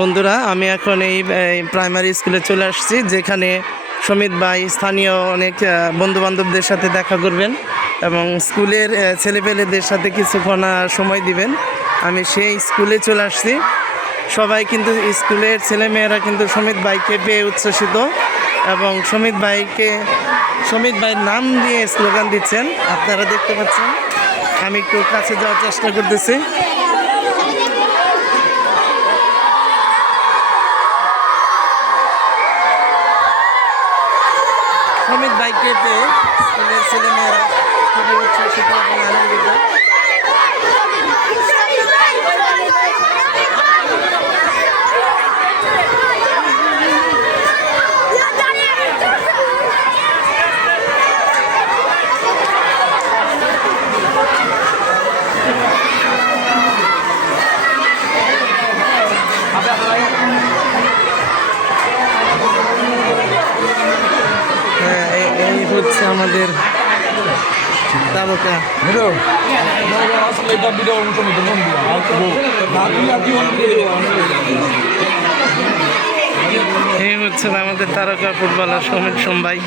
বন্ধুরা, আমি এখন এই প্রাইমারি স্কুলে চলে আসছি, যেখানে সমিত ভাই স্থানীয় অনেক বন্ধুবান্ধবদের সাথে দেখা করবেন এবং স্কুলের ছেলেপেলেদের সাথে কিছুক্ষণ সময় দিবেন। আমি সেই স্কুলে চলে আসছি। সবাই কিন্তু স্কুলের ছেলেমেয়েরা কিন্তু সমিত ভাইকে পেয়ে উচ্ছ্বসিত এবং সমিত ভাইয়ের নাম দিয়ে স্লোগান দিচ্ছেন, আপনারা দেখতে পাচ্ছেন। আমি একটু কাছে যাওয়ার চেষ্টা করতেছি। সমিত ভাইকে পেয়ে স্কুলের ছেলেমেয়েরা খুবই উচ্ছ্বসিত এবং আনন্দিত। এই হচ্ছে আমাদের তারকা। এই হচ্ছে আমাদের তারকা ফুটবলার সমিত ভাই।